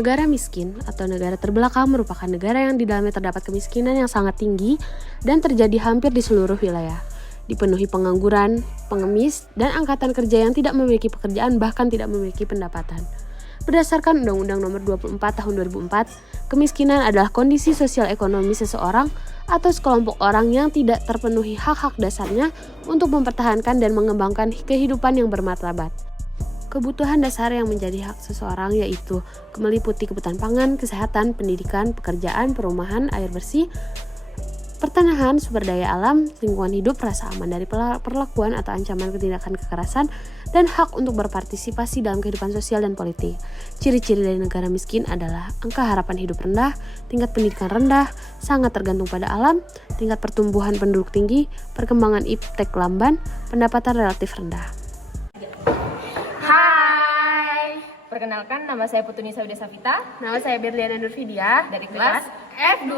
Negara miskin atau negara terbelakang merupakan negara yang di dalamnya terdapat kemiskinan yang sangat tinggi dan terjadi hampir di seluruh wilayah. Dipenuhi pengangguran, pengemis, dan angkatan kerja yang tidak memiliki pekerjaan bahkan tidak memiliki pendapatan. Berdasarkan Undang-Undang Nomor 24 Tahun 2004, kemiskinan adalah kondisi sosial ekonomi seseorang atau sekelompok orang yang tidak terpenuhi hak-hak dasarnya untuk mempertahankan dan mengembangkan kehidupan yang bermartabat. Kebutuhan dasar yang menjadi hak seseorang yaitu meliputi kebutuhan pangan, kesehatan, pendidikan, pekerjaan, perumahan, air bersih, pertanahan, sumber daya alam, lingkungan hidup, rasa aman dari perlakuan atau ancaman tindakan kekerasan, dan hak untuk berpartisipasi dalam kehidupan sosial dan politik. Ciri-ciri dari negara miskin adalah angka harapan hidup rendah, tingkat pendidikan rendah, sangat tergantung pada alam, tingkat pertumbuhan penduduk tinggi, perkembangan iptek lamban, pendapatan relatif rendah. Hai, perkenalkan nama saya Putuni Sauda Safita. Nama saya Berliana Nurfidia dari kelas F2.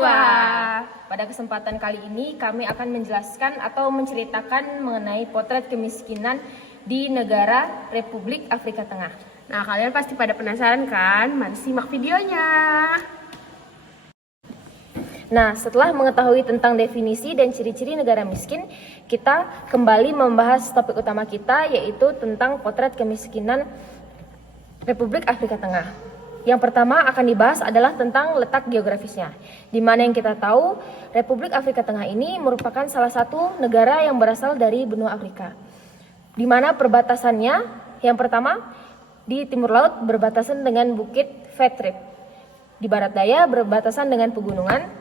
Pada kesempatan kali ini kami akan menjelaskan atau menceritakan mengenai potret kemiskinan di negara Republik Afrika Tengah. Nah, kalian pasti pada penasaran kan? Mari simak videonya. Nah, setelah mengetahui tentang definisi dan ciri-ciri negara miskin, kita kembali membahas topik utama kita, yaitu tentang potret kemiskinan Republik Afrika Tengah. Yang pertama akan dibahas adalah tentang letak geografisnya, di mana yang kita tahu Republik Afrika Tengah ini merupakan salah satu negara yang berasal dari benua Afrika, di mana perbatasannya yang pertama di timur laut berbatasan dengan Bukit Fetrip, di barat daya berbatasan dengan pegunungan,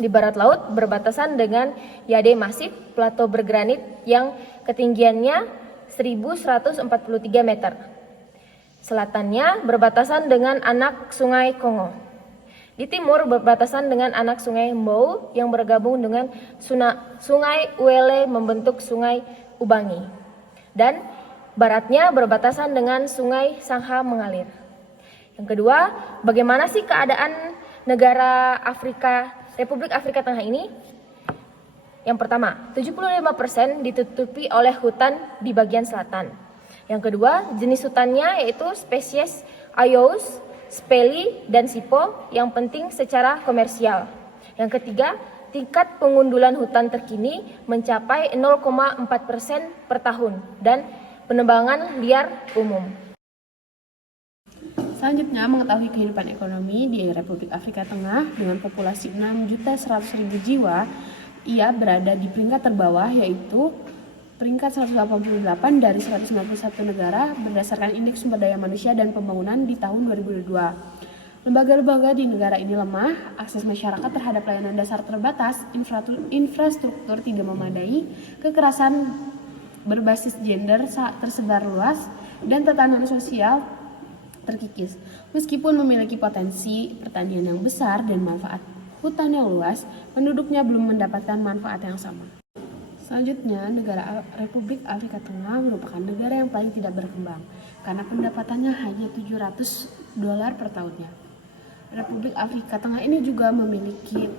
di barat laut berbatasan dengan Yade Masif, plato bergranit yang ketinggiannya 1143 meter. Selatannya berbatasan dengan anak sungai Kongo. Di timur berbatasan dengan anak sungai Mbou yang bergabung dengan sungai Uele membentuk sungai Ubangi. Dan baratnya berbatasan dengan sungai Sangha mengalir. Yang kedua, bagaimana sih keadaan negara Republik Afrika Tengah ini? Yang pertama, 75% ditutupi oleh hutan di bagian selatan. Yang kedua, jenis hutannya yaitu spesies Ayous, Speli, dan Sipo yang penting secara komersial. Yang ketiga, tingkat pengundulan hutan terkini mencapai 0,4% per tahun dan penebangan liar umum. Selanjutnya, mengetahui kehidupan ekonomi di Republik Afrika Tengah dengan populasi 6.100.000 jiwa, ia berada di peringkat terbawah yaitu peringkat 188 dari 191 negara berdasarkan Indeks Sumber Daya Manusia dan Pembangunan di tahun 2022. Lembaga-lembaga di negara ini lemah, akses masyarakat terhadap layanan dasar terbatas, infrastruktur tidak memadai, kekerasan berbasis gender tersebar luas, dan tekanan sosial terkikis. Meskipun memiliki potensi pertanian yang besar dan manfaat hutan yang luas, penduduknya belum mendapatkan manfaat yang sama. Selanjutnya, negara Republik Afrika Tengah merupakan negara yang paling tidak berkembang karena pendapatannya hanya $700 per tahunnya. Republik Afrika Tengah ini juga memiliki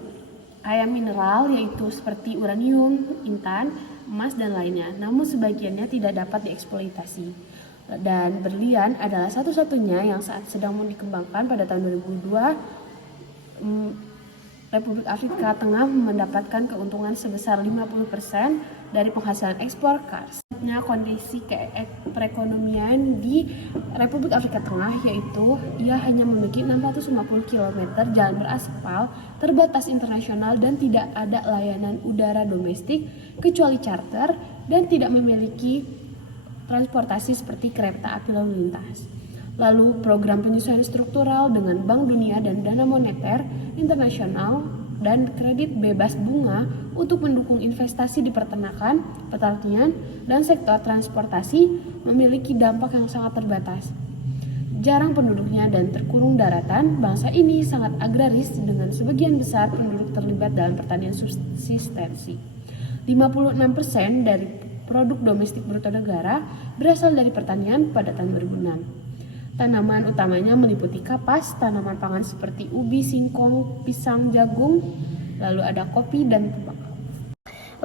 kaya mineral yaitu seperti uranium, intan, emas, dan lainnya, namun sebagiannya tidak dapat dieksploitasi. Dan berlian adalah satu-satunya yang saat sedang dikembangkan. Pada tahun 2002, Republik Afrika Tengah mendapatkan keuntungan sebesar 50% dari penghasilan ekspor kars. Kondisi perekonomian di Republik Afrika Tengah yaitu ia hanya memiliki 650 km jalan beraspal, terbatas internasional, dan tidak ada layanan udara domestik kecuali charter, dan tidak memiliki transportasi seperti kereta api lalu lintas. Lalu program penyesuaian struktural dengan Bank Dunia dan Dana Moneter Internasional dan kredit bebas bunga untuk mendukung investasi di peternakan, pertanian, dan sektor transportasi memiliki dampak yang sangat terbatas. Jarang penduduknya dan terkurung daratan, bangsa ini sangat agraris dengan sebagian besar penduduk terlibat dalam pertanian subsistensi. 56% dari produk domestik bruto negara berasal dari pertanian pada tahun 2006. Tanaman utamanya meliputi kapas, tanaman pangan seperti ubi, singkong, pisang, jagung, lalu ada kopi dan tembakau.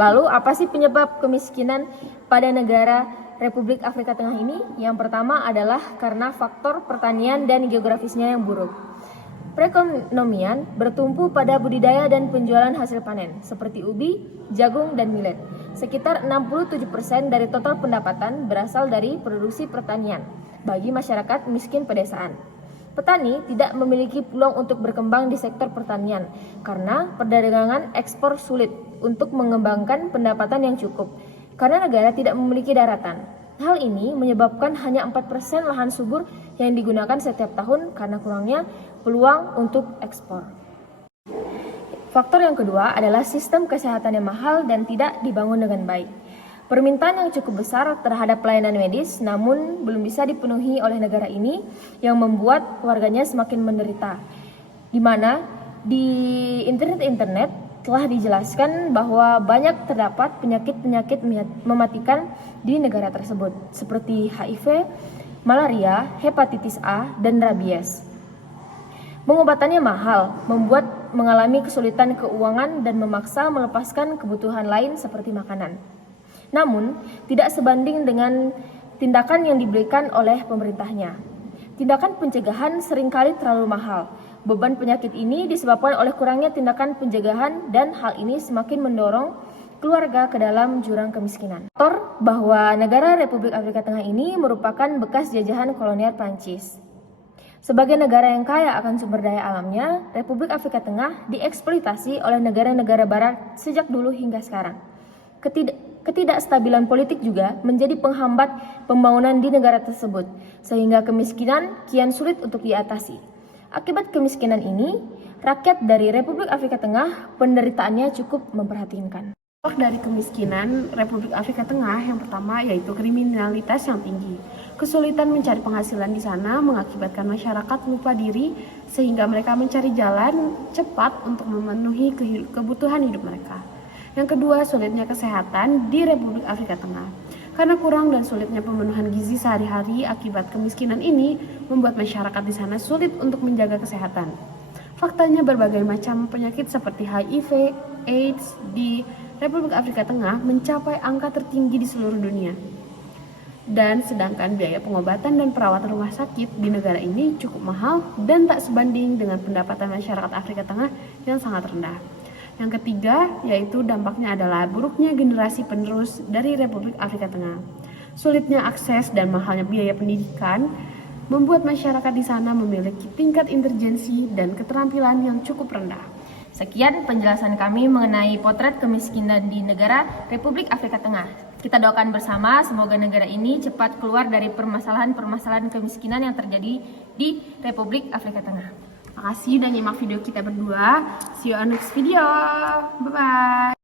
Lalu apa sih penyebab kemiskinan pada negara Republik Afrika Tengah ini? Yang pertama adalah karena faktor pertanian dan geografisnya yang buruk. Perekonomian bertumpu pada budidaya dan penjualan hasil panen seperti ubi, jagung, dan millet. Sekitar 67% dari total pendapatan berasal dari produksi pertanian bagi masyarakat miskin pedesaan. Petani tidak memiliki peluang untuk berkembang di sektor pertanian karena perdagangan ekspor sulit untuk mengembangkan pendapatan yang cukup karena negara tidak memiliki daratan. Hal ini menyebabkan hanya 4% lahan subur yang digunakan setiap tahun karena kurangnya peluang untuk ekspor. Faktor yang kedua adalah sistem kesehatan yang mahal dan tidak dibangun dengan baik. Permintaan yang cukup besar terhadap pelayanan medis namun belum bisa dipenuhi oleh negara ini yang membuat warganya semakin menderita. Di mana di internet telah dijelaskan bahwa banyak terdapat penyakit-penyakit mematikan di negara tersebut seperti HIV, malaria, hepatitis A, dan rabies. Pengobatannya mahal, membuat mengalami kesulitan keuangan dan memaksa melepaskan kebutuhan lain seperti makanan. Namun, tidak sebanding dengan tindakan yang diberikan oleh pemerintahnya. Tindakan pencegahan seringkali terlalu mahal. Beban penyakit ini disebabkan oleh kurangnya tindakan pencegahan dan hal ini semakin mendorong keluarga ke dalam jurang kemiskinan. Faktor bahwa negara Republik Afrika Tengah ini merupakan bekas jajahan kolonial Prancis. Sebagai negara yang kaya akan sumber daya alamnya, Republik Afrika Tengah dieksploitasi oleh negara-negara barat sejak dulu hingga sekarang. Ketidakstabilan politik juga menjadi penghambat pembangunan di negara tersebut, sehingga kemiskinan kian sulit untuk diatasi. Akibat kemiskinan ini, rakyat dari Republik Afrika Tengah penderitaannya cukup memprihatinkan. Dampak dari kemiskinan Republik Afrika Tengah yang pertama yaitu kriminalitas yang tinggi. Kesulitan mencari penghasilan di sana mengakibatkan masyarakat lupa diri sehingga mereka mencari jalan cepat untuk memenuhi kebutuhan hidup mereka. Yang kedua, sulitnya kesehatan di Republik Afrika Tengah. Karena kurang dan sulitnya pemenuhan gizi sehari-hari akibat kemiskinan ini membuat masyarakat di sana sulit untuk menjaga kesehatan. Faktanya berbagai macam penyakit seperti HIV, AIDS di Republik Afrika Tengah mencapai angka tertinggi di seluruh dunia. Dan sedangkan biaya pengobatan dan perawatan rumah sakit di negara ini cukup mahal dan tak sebanding dengan pendapatan masyarakat Afrika Tengah yang sangat rendah. Yang ketiga, yaitu dampaknya adalah buruknya generasi penerus dari Republik Afrika Tengah. Sulitnya akses dan mahalnya biaya pendidikan membuat masyarakat di sana memiliki tingkat intelijensi dan keterampilan yang cukup rendah. Sekian penjelasan kami mengenai potret kemiskinan di negara Republik Afrika Tengah. Kita doakan bersama semoga negara ini cepat keluar dari permasalahan-permasalahan kemiskinan yang terjadi di Republik Afrika Tengah. Makasih udah nyimak video kita berdua. See you on next video. Bye-bye.